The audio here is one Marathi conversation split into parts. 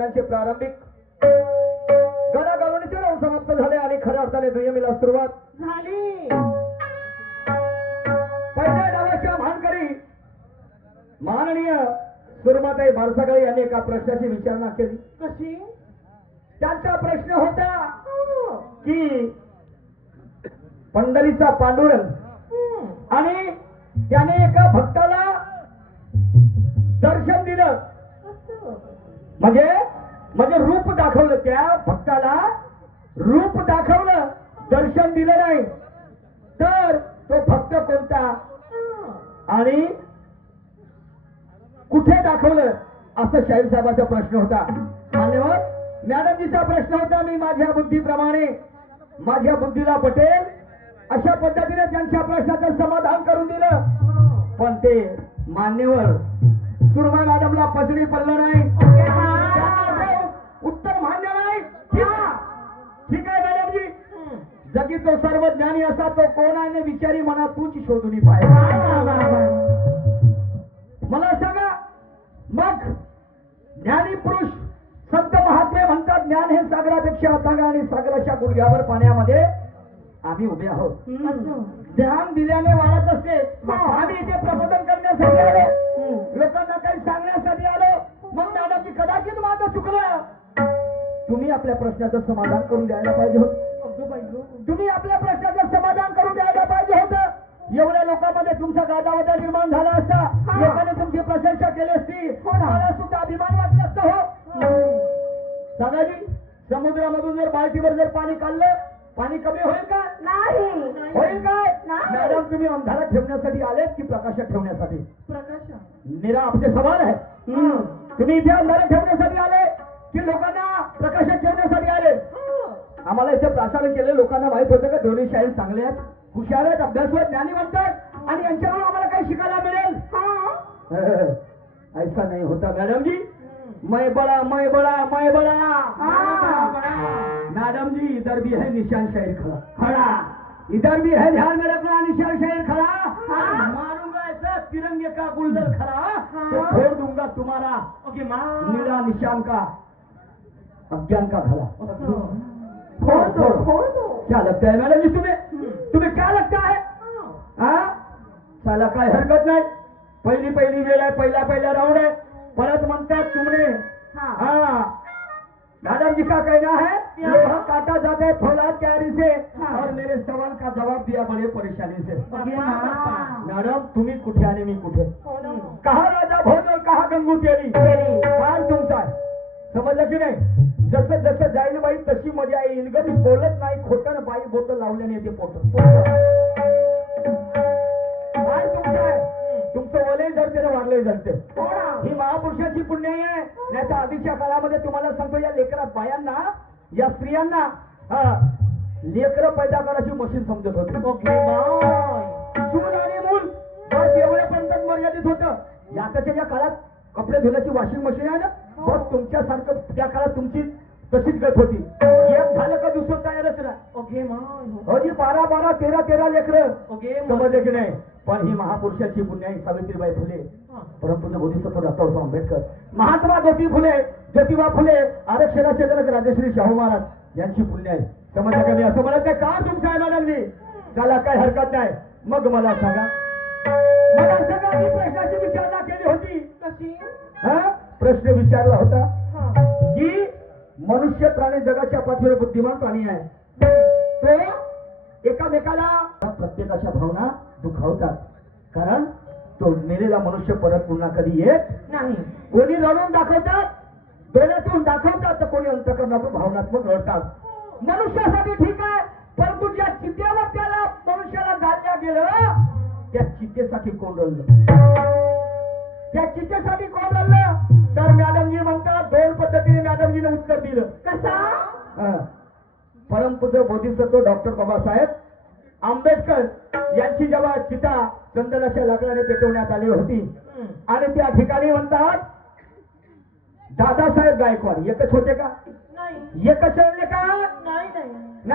विचारांचे प्रारंभिक गणागणनेचे राऊंड समाप्त झाले आणि खऱ्या अर्थाने दुय्यमीला सुरुवात झाली. पहिल्या डावाच्या मानकरी माननीय सुरमाताई बारसागळे यांनी एका प्रश्नाची विचारणा केली. कशी? त्यांचा प्रश्न होता की पंढरीचा पांडुरंग आणि त्याने एका भक्ताला दर्शन दिलं, म्हणजे रूप दाखवलं, त्या भक्ताला रूप दाखवलं, दर्शन दिलं नाही, तर तो भक्त कोणता आणि कुठे दाखवलं, असं शाहीर साहेबांचा प्रश्न होता. मान्यवर मॅडमजीचा प्रश्न होता. मी माझ्या बुद्धीप्रमाणे माझ्या बुद्धीला पटेल अशा पद्धतीने त्यांच्या प्रश्नाचं समाधान करून दिलं, पण ते मान्यवर सुरमा मॅडमला पचडी पडलं नाही. उत्तर मान्य नाही. ठीक आहे मॅडमजी, जगी तो सर्व ज्ञानी असा तो कोणाने विचारी म्हणा तूच शोधून पाहिजे. मला सांगा, मग ज्ञानी पुरुष संत महात्मे म्हणतात ज्ञान हे सागरापेक्षा अथांग आणि सागराच्या गुडघ्यावर पाण्यामध्ये आम्ही उभे आहोत. ध्यान दिल्याने वाढत असते. आम्ही इथे प्रबोधन करण्यासाठी आलो, लोकांना काही सांगण्यासाठी आलो. मग दादाची कदाचित माझं चुकलं. तुम्ही आपल्या प्रश्नाचं समाधान करून द्यायला पाहिजे होतं. तुम्ही आपल्या प्रश्नाचं समाधान करून द्यायला पाहिजे होतं. एवढ्या लोकांमध्ये तुमचा गाजावाजा निर्माण झाला असता, लोकांनी तुमची प्रशंसा केली असती, मला सुद्धा अभिमान वाटला असता. हो सांगाजी, समुद्रामधून जर बाल्टीवर जर पाणी काढलं, पाणी कमी होईल का? नाही. होईल काय? मॅडम तुम्ही अंधारात ठेवण्यासाठी आलेत की प्रकाशात ठेवण्यासाठी? प्रकाश. मेरा आपसे सवाल है, तुम्ही इथे अंधारात ठेवण्यासाठी आले की लोकांना प्रकाशात ठेवण्यासाठी आले? आम्हाला इथे प्रासारण केलं, लोकांना माहित होतं का दोन्ही शाहीर चांगले आहेत, हुशार आहेत, अभ्यासू आहेत, ज्ञानी म्हणतात आणि यांच्याकडून आम्हाला काही शिकायला मिळेल. ऐसा नहीं होता मैडम जी. मैं बड़ा मैं बड़ा मैं बड़ा. मैडम जी इधर भी है निशान शायर खड़ा, इधर भी है ध्यान में रखना निशान शायर खड़ा. मारूंगा ऐसा तिरंगे का गुलदर खड़ा तो फोड़ दूंगा तुम्हारा नीला निशान का अज्ञान का घड़ा. फोड़ दो. क्या लगता है मैडम जी तुम्हें क्या लगता है? साला काय हरकत नाही. पहिली वेळ आहे, पहिला राउंड है. परत म्हणतात तुमने मैडम जी का कहना है लोहा काटा जाता है फौलाद क्यारी से, और मेरे सवाल का जवाब दिया बड़े परेशानी से. मॅडम तुम्ही कुठे आणि मी कुठे? कहा राजा भोज और कहा गंगू तेरी. फार तुमचा आहे, समजलं की नाही? जसं जसं जाईल बाई तशी मजा येईल ग. मी बोलत नाही खोटं ना, बाई बोट लावल्याने येते पोट. काय तुमचं आहे? तुमचं वलय जळते ना वाढलंय जळते. ही महापुरुषाची पुण्याई आहे. नाही तर आधीच्या काळामध्ये तुम्हाला सांगतो, या लेकरा बायांना, या स्त्रियांना लेकरं पैदा करायची मशीन समजत होती. चूल आणि मूल बस एवढ्यापर्यंत मर्यादित होतं. याच्या या काळात कपडे धुण्याची वॉशिंग मशीन आहे ना, बस तुमच्यासारखं त्या काळात तुमची तशीच गत होती. एक झालं का दुसरं तयारच ना. जी 12 13 लेकरं. समजले की नाही? पण ही महापुरुषाची पुण्याई सावित्रीबाई फुले, परमपूज्य बोधिसत्व डॉक्टर आंबेडकर, महात्मा ज्योतिबा फुले, आरक्षणाचे जनक राजश्री शाहू महाराज यांची पुण्याई. समजलं का? मी असं म्हणत नाही का तुमचं आहे मॅडमजी? त्याला काही हरकत नाही. मग मला सांगा, मी प्रश्नाची विचारणा केली होती. कशी? प्रश्न विचारला होता की मनुष्य प्राणी जगाच्या पाठीवर बुद्धिमान प्राणी आहे. तो एकामेकाला प्रत्येकाच्या भावना दुखावतात, कारण तो मेलेला मनुष्य परत पुन्हा कधी येत नाही. कोणी रडून दाखवतात, डोळ्यातून दाखवतात, तर कोणी अंतःकरणातून भावनात्मक रडतात. मनुष्यासाठी ठीक आहे, परंतु ज्या चितेवर त्याला मनुष्याला घालल्या गेलं त्या चितेसाठी कोण रडलं? त्या चितेसाठी कोण रडलं? तर मॅडमजी म्हणतात, दोन पद्धतीने मॅडमजीने उत्तर दिलं. कसा? परमपूज्य बोधिसत्व डॉक्टर बाबासाहेब आंबेडकर यांची जेव्हा चिता चंदनाच्या लाकडाने पेटवण्यात आली होती आणि त्या ठिकाणी म्हणतात दादासाहेब गायकवाड एकच होते का? नाही. एकच रडले का? नाही.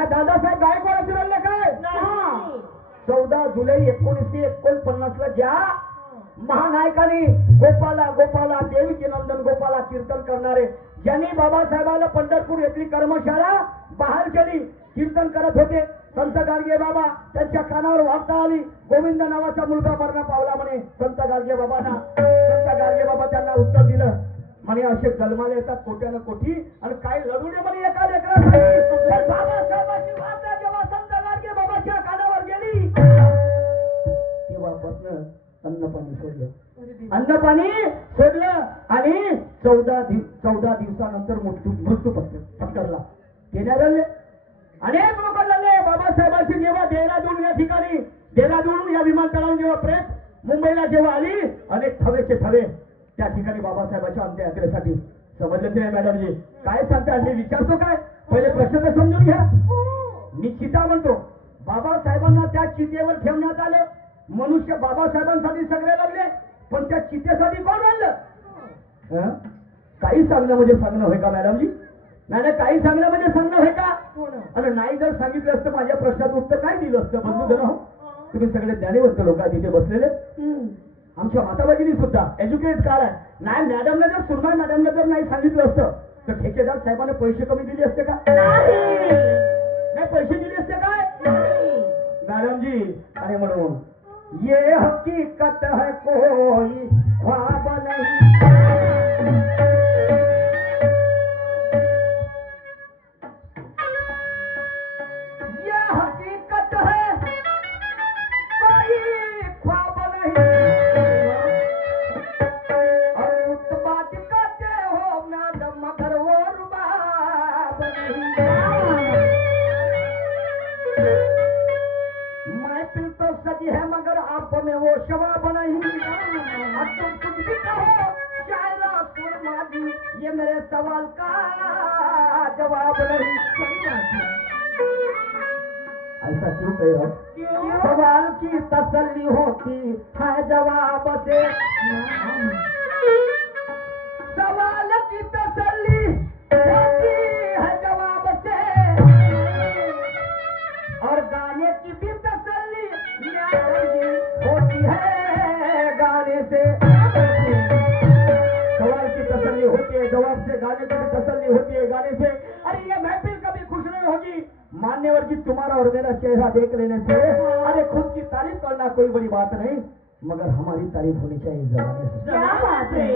दादासाहेब गायकवाड रडले काय? 14 जुलै 1949 ला ज्या महानायकाने गोपाला गोपाला देवीचे नंदन गोपाला कीर्तन करणारे ज्यांनी बाबासाहेबाला पंढरपूर येथील कर्मशाळा बहाल केली, कीर्तन करत होते संत गाडगे बाबा. त्यांच्या कानावर वार्ता आली, गोविंद नावाचा मुलगा मरण पावला म्हणे संत गाडगे बाबांना. संत गाडगे बाबा त्यांना उत्तर दिलं म्हणे असे जन्माला येतात कोट्यानं कोटी आणि काय लढून म्हणे एका लेकरासाठी. बाबासाहेबांची वार्ता जेव्हा संत गाडगे बाबाच्या कानावर गेली तेव्हापासून अन्नपाणी सोडलं. अन्नपाणी सोडलं आणि 14 दिवसानंतर मृत्यू पत्करला. येणारे अनेक लोक झाले. बाबासाहेबांची जेव्हा देहरादून या ठिकाणी देहरादून या विमानतळावरून जेव्हा प्रेत मुंबईला जेव्हा आली अनेक थवेचे थवे त्या ठिकाणी बाबासाहेबांच्या अंत्ययात्रेसाठी. समजलं की नाही मॅडमजी? काय सांगता मी विचारतो काय पहिले प्रश्न तर समजून घ्या. मी चिता म्हणतो बाबासाहेबांना त्या चितेवर ठेवण्यात आलं. मनुष्य बाबासाहेबांसाठी सगळे लागले पण त्या चितेसाठी कोण आणलं? काही सांगणं म्हणजे सांगणं होय का मॅडमजी? नाही काही सांगणं म्हणजे सांगणं होय का? आणि नाही जर सांगितलं असतं माझ्या प्रश्नाचं उत्तर काय दिलं असतं? बंधू जण हो, तुम्ही सगळे ज्ञानीवंत लोक तिथे बसलेले. आमच्या माता भगिनी सुद्धा एज्युकेट कार आहे. नाही मॅडमला जर सुरमाई मॅडमला जर नाही सांगितलं असतं तर ठेकेदार साहेबांना पैसे कमी दिले असते का? नाही पैसे दिले असते काय मॅडमजी? आणि म्हणून ये हकीकत है कोई ख्वाब नहीं. ये हकीकत है कोई ख्वाब नहीं. और उस बात कहते हो मैडम मगर वो रुबाब नहीं. महफिल तो सजी है मगर आप में वो शबाब नहीं. अब तुम कुछ भी कहो शायरा सुरमा जी ये मेरे सवाल का जवाब नहीं. ऐसा क्यों कह रहा हूं? सवाल की तसल्ली होती है जवाब से. सवाल की तसल्ली होती है जवाब से और गाने की भी तसल्ली होती है गाने से. सवाल की तसल्ली होती है जवाब से, गाने की भी तसल्ली होती है गाने से. अरे ये महफिल कभी खुश नहीं होगी मान्यवर जी तुम्हारा और मेरा चेहरा देख लेने से. अरे खुद की तारीफ करना कोई बड़ी बात नहीं मगर हमारी तारीफ होनी चाहिए जमाने से. क्या बात है?